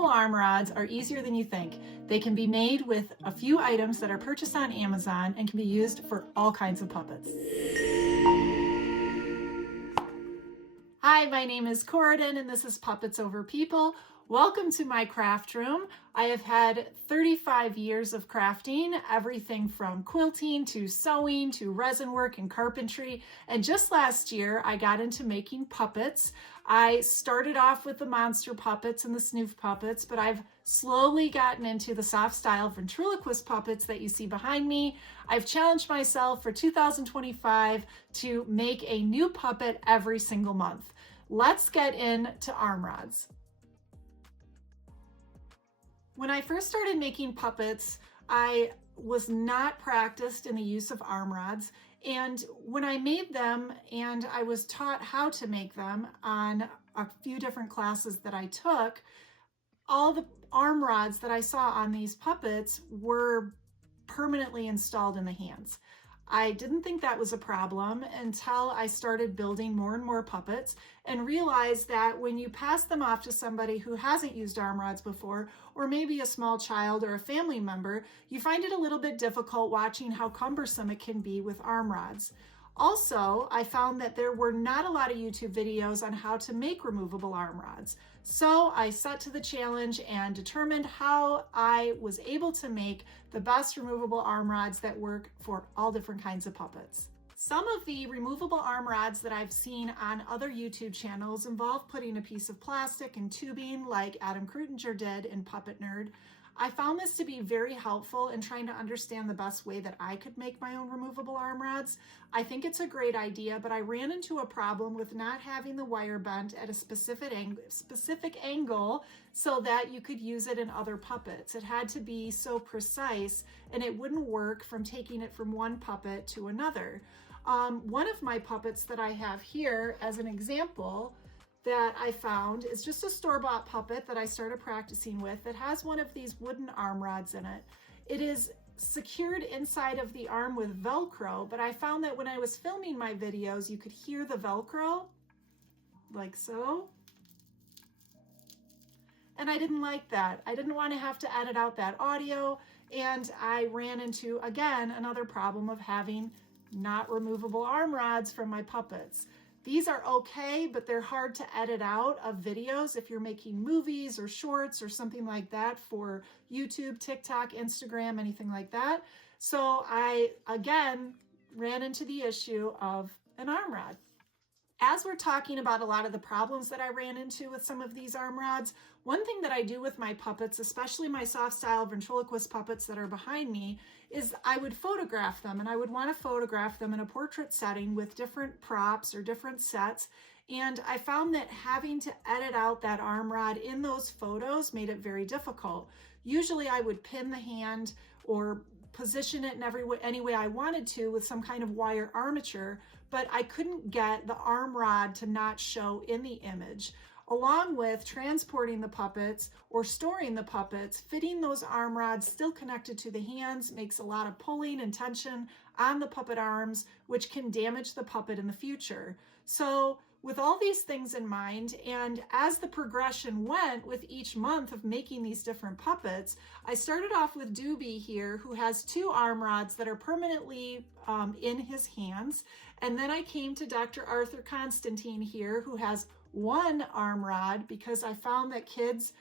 Removable arm rods are easier than you think. They can be made with a few items that are purchased on Amazon and can be used for all kinds of puppets. Hi, my name is Corridon and this is Puppets Over People. Welcome to my craft room. I have had 35 years of crafting, everything from quilting to sewing to resin work and carpentry. And just last year, I got into making puppets. I started off with the monster puppets and the snoof puppets, but I've slowly gotten into the soft style ventriloquist puppets that you see behind me. I've challenged myself for 2025 to make a new puppet every single month. Let's get into arm rods. When I first started making puppets, I was not practiced in the use of arm rods. And when I made them and I was taught how to make them on a few different classes that I took, all the arm rods that I saw on these puppets were permanently installed in the hands. I didn't think that was a problem until I started building more and more puppets and realized that when you pass them off to somebody who hasn't used arm rods before, or maybe a small child or a family member, you find it a little bit difficult watching how cumbersome it can be with arm rods. Also, I found that there were not a lot of YouTube videos on how to make removable arm rods. So I set to the challenge and determined how I was able to make the best removable arm rods that work for all different kinds of puppets. Some of the removable arm rods that I've seen on other YouTube channels involve putting a piece of plastic and tubing like Adam Krutinger did in Puppet Nerd. I found this to be very helpful in trying to understand the best way that I could make my own removable arm rods. I think it's a great idea, but I ran into a problem with not having the wire bent at a specific angle so that you could use it in other puppets. It had to be so precise and it wouldn't work from taking it from one puppet to another. One of my puppets that I have here as an example that I found is just a store-bought puppet that I started practicing with that has one of these wooden arm rods in it. It is secured inside of the arm with Velcro, but I found that when I was filming my videos, you could hear the Velcro, like so. And I didn't like that. I didn't want to have to edit out that audio, and I ran into, again, another problem of having not removable arm rods from my puppets. These are okay, but they're hard to edit out of videos if you're making movies or shorts or something like that for YouTube, TikTok, Instagram, anything like that. So I, again, ran into the issue of an arm rod. As we're talking about a lot of the problems that I ran into with some of these arm rods, one thing that I do with my puppets, especially my soft style ventriloquist puppets that are behind me, is I would photograph them, and I would want to photograph them in a portrait setting with different props or different sets. And I found that having to edit out that arm rod in those photos made it very difficult. Usually I would pin the hand or position it in any way I wanted to with some kind of wire armature, but I couldn't get the arm rod to not show in the image. Along with transporting the puppets or storing the puppets, fitting those arm rods still connected to the hands makes a lot of pulling and tension on the puppet arms, which can damage the puppet in the future. So with all these things in mind, and as the progression went with each month of making these different puppets, I started off with Doobie here, who has 2 arm rods that are permanently in his hands. And then I came to Dr. Arthur Constantine here, who has 1 arm rod, because I found that kids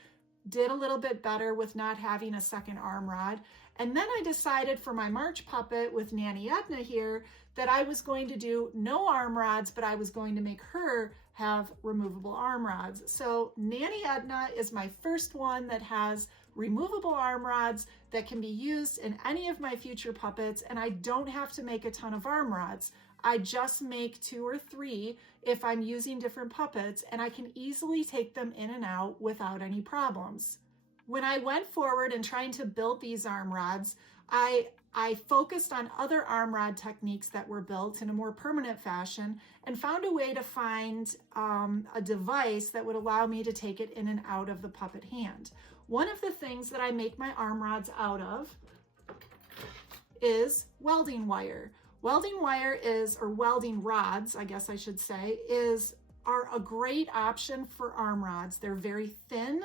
did a little bit better with not having a second arm rod. And then I decided for my March puppet with Nanny Edna here that I was going to do no arm rods, but I was going to make her have removable arm rods. So Nanny Edna is my first one that has removable arm rods that can be used in any of my future puppets, and I don't have to make a ton of arm rods. I just make 2 or 3 if I'm using different puppets, and I can easily take them in and out without any problems. When I went forward and trying to build these arm rods, I focused on other arm rod techniques that were built in a more permanent fashion and found a way to find a device that would allow me to take it in and out of the puppet hand. One of the things that I make my arm rods out of is welding wire. Welding wire is, or welding rods, I guess I should say, are a great option for arm rods. They're very thin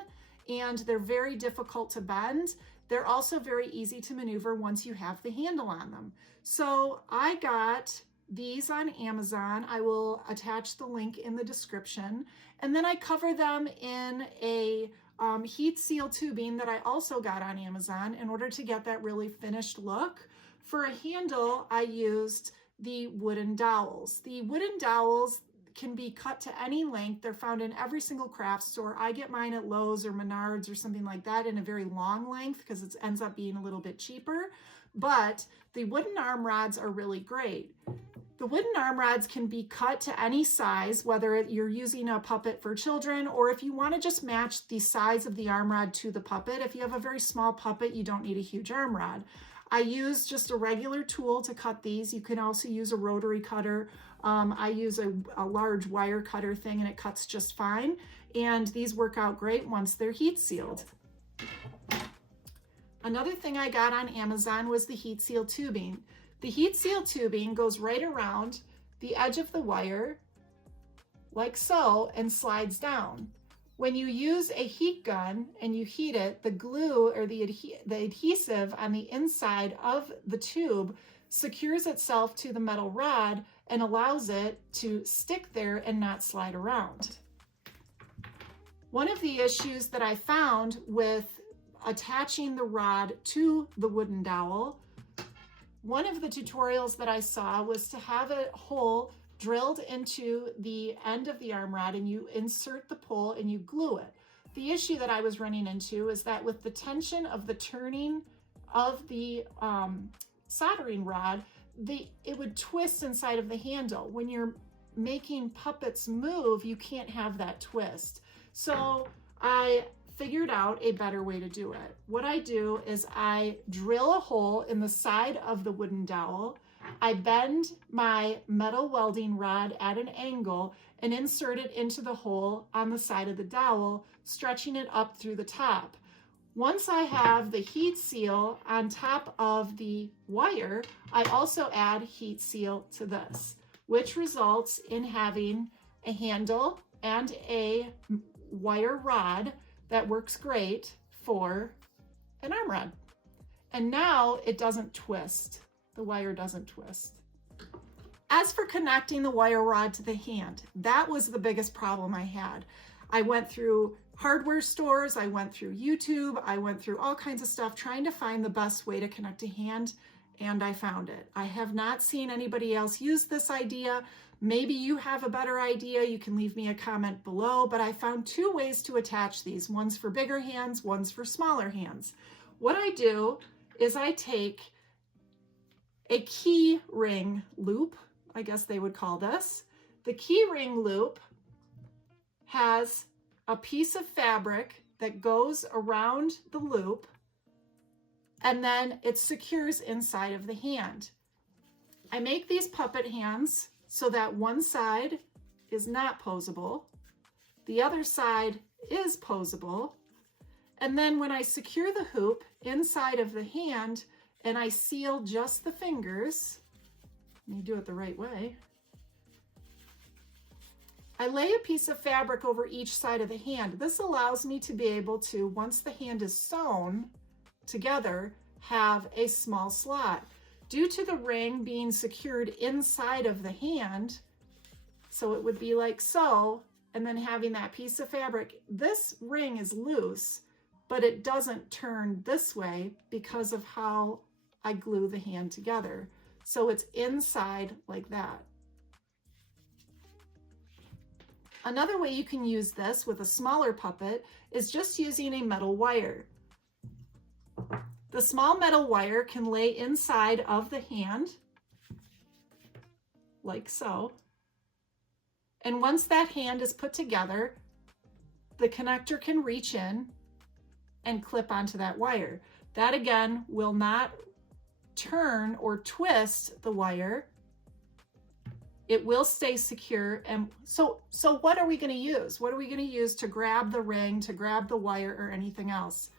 and they're very difficult to bend. They're also very easy to maneuver once you have the handle on them. So I got these on Amazon. I will attach the link in the description. And then I cover them in a heat seal tubing that I also got on Amazon in order to get that really finished look. For a handle, I used the wooden dowels. The wooden dowels can be cut to any length. They're found in every single craft store. I get mine at Lowe's or Menards or something like that in a very long length because it ends up being a little bit cheaper. But the wooden arm rods are really great. The wooden arm rods can be cut to any size, whether you're using a puppet for children or if you want to just match the size of the arm rod to the puppet. If you have a very small puppet, you don't need a huge arm rod. I use just a regular tool to cut these. You can also use a rotary cutter. I use a large wire cutter thing and it cuts just fine. And these work out great once they're heat sealed. Another thing I got on Amazon was the heat seal tubing. The heat seal tubing goes right around the edge of the wire like so and slides down. When you use a heat gun and you heat it, the glue or the adhesive on the inside of the tube secures itself to the metal rod and allows it to stick there and not slide around. One of the issues that I found with attaching the rod to the wooden dowel, one of the tutorials that I saw was to have a hole drilled into the end of the arm rod and you insert the pole and you glue it. The issue that I was running into is that with the tension of the turning of the soldering rod, it would twist inside of the handle. When you're making puppets move, you can't have that twist. So I figured out a better way to do it. What I do is I drill a hole in the side of the wooden dowel. I bend my metal welding rod at an angle and insert it into the hole on the side of the dowel, stretching it up through the top. Once I have the heat seal on top of the wire, I also add heat seal to this, which results in having a handle and a wire rod that works great for an arm rod. And now it doesn't twist. The wire doesn't twist. As for connecting the wire rod to the hand, that was the biggest problem I had. I went through hardware stores, I went through YouTube, I went through all kinds of stuff trying to find the best way to connect a hand, and I found it. I have not seen anybody else use this idea. Maybe you have a better idea, you can leave me a comment below, but I found two ways to attach these. One's for bigger hands, one's for smaller hands. What I do is I take a key ring loop, I guess they would call this. The key ring loop has a piece of fabric that goes around the loop and then it secures inside of the hand. I make these puppet hands so that one side is not posable, the other side is posable, and then when I secure the hoop inside of the hand and I seal just the fingers, let me do it the right way, I lay a piece of fabric over each side of the hand. This allows me to be able to, once the hand is sewn together, have a small slot. Due to the ring being secured inside of the hand, so it would be like so, and then having that piece of fabric, this ring is loose, but it doesn't turn this way because of how I glue the hand together. So it's inside like that. Another way you can use this with a smaller puppet is just using a metal wire. The small metal wire can lay inside of the hand, like so. And once that hand is put together, the connector can reach in and clip onto that wire. That again will not turn or twist the wire. It will stay secure. And so what are we going to use? What are we going to use to grab the ring, to grab the wire, or anything else?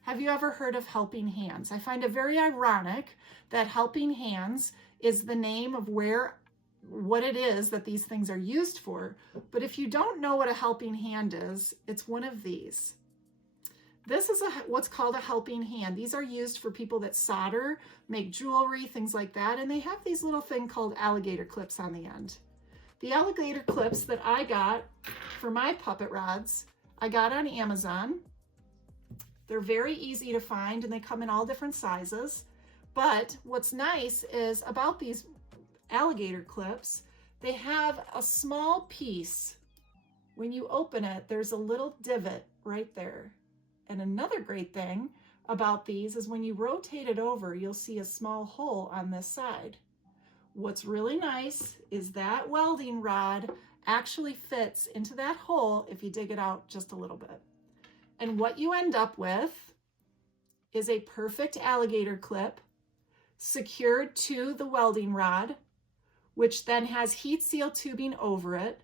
Have you ever heard of helping hands? I find it very ironic that helping hands is the name of what it is that these things are used for. But if you don't know what a helping hand is, it's one of these. This is what's called a helping hand. These are used for people that solder, make jewelry, things like that, and they have these little thing called alligator clips on the end. The alligator clips that I got for my puppet rods, I got on Amazon. They're very easy to find and they come in all different sizes. But what's nice is about these alligator clips, they have a small piece. When you open it, there's a little divot right there. And another great thing about these is when you rotate it over, you'll see a small hole on this side. What's really nice is that welding rod actually fits into that hole if you dig it out just a little bit. And what you end up with is a perfect alligator clip secured to the welding rod, which then has heat seal tubing over it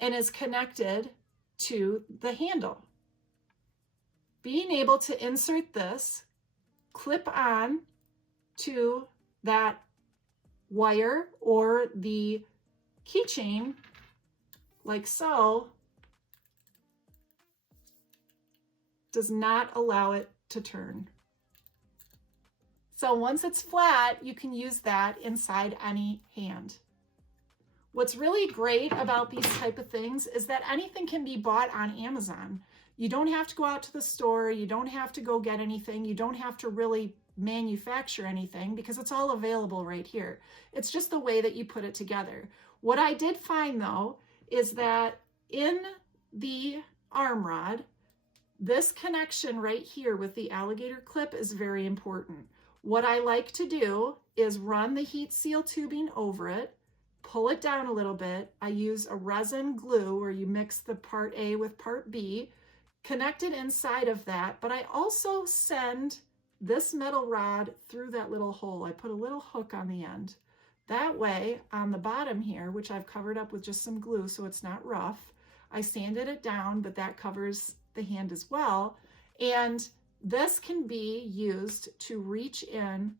and is connected to the handle. Being able to insert this clip on to that wire or the keychain like so does not allow it to turn. So once it's flat, you can use that inside any hand. What's really great about these type of things is that anything can be bought on Amazon. You don't have to go out to the store. You don't have to go get anything. You don't have to really manufacture anything because it's all available right here. It's just the way that you put it together. What I did find though is that in the arm rod, this connection right here with the alligator clip is very important. What I like to do is run the heat seal tubing over it, pull it down a little bit. I use a resin glue where you mix the part A with part B, connect it inside of that, but I also send this metal rod through that little hole. I put a little hook on the end. That way, on the bottom here, which I've covered up with just some glue so it's not rough, I sanded it down, but that covers the hand as well. And this can be used to reach in,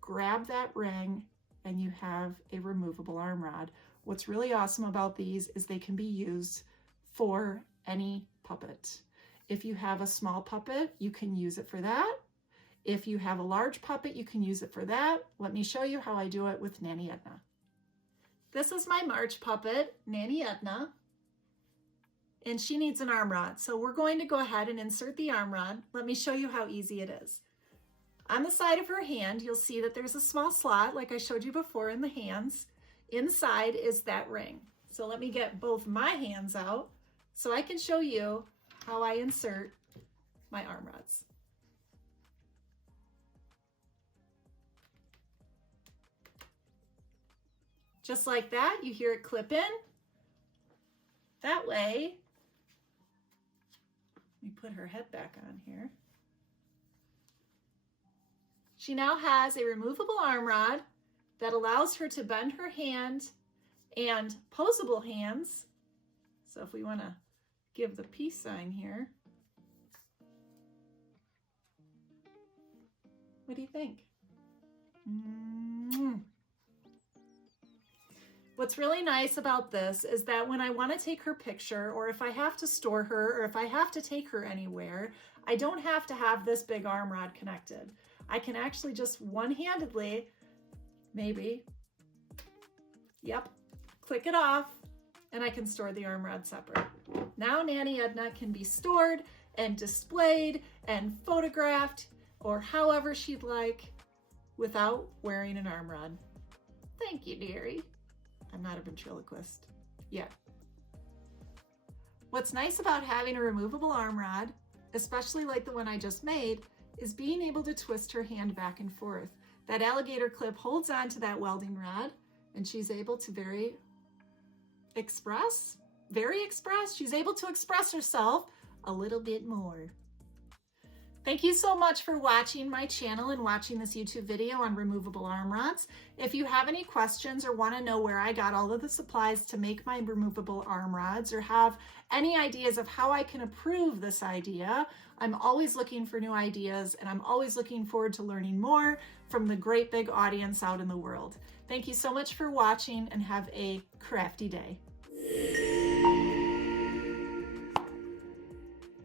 grab that ring, and you have a removable arm rod. What's really awesome about these is they can be used for any puppet. If you have a small puppet, you can use it for that. If you have a large puppet, you can use it for that. Let me show you how I do it with Nanny Edna. This is my March puppet, Nanny Edna, and she needs an arm rod. So we're going to go ahead and insert the arm rod. Let me show you how easy it is. On the side of her hand, you'll see that there's a small slot like I showed you before in the hands. Inside is that ring. So let me get both my hands out so I can show you how I insert my arm rods. Just like that, you hear it clip in. That way, let me put her head back on here. She now has a removable arm rod that allows her to bend her hand and posable hands. So if we want to give the peace sign here, what do you think? What's really nice about this is that when I want to take her picture, or if I have to store her, or if I have to take her anywhere, I don't have to have this big arm rod connected. I can actually just one-handedly, maybe, yep, click it off, and I can store the arm rod separate. Now Nanny Edna can be stored and displayed and photographed, or however she'd like, without wearing an arm rod. Thank you, dearie. I'm not a ventriloquist yet. What's nice about having a removable arm rod, especially like the one I just made, is being able to twist her hand back and forth. That alligator clip holds on to that welding rod, and she's able to she's able to express herself a little bit more. Thank you so much for watching my channel and watching this YouTube video on removable arm rods. If you have any questions or want to know where I got all of the supplies to make my removable arm rods, or have any ideas of how I can improve this idea, I'm always looking for new ideas, and I'm always looking forward to learning more from the great big audience out in the world. Thank you so much for watching, and have a crafty day.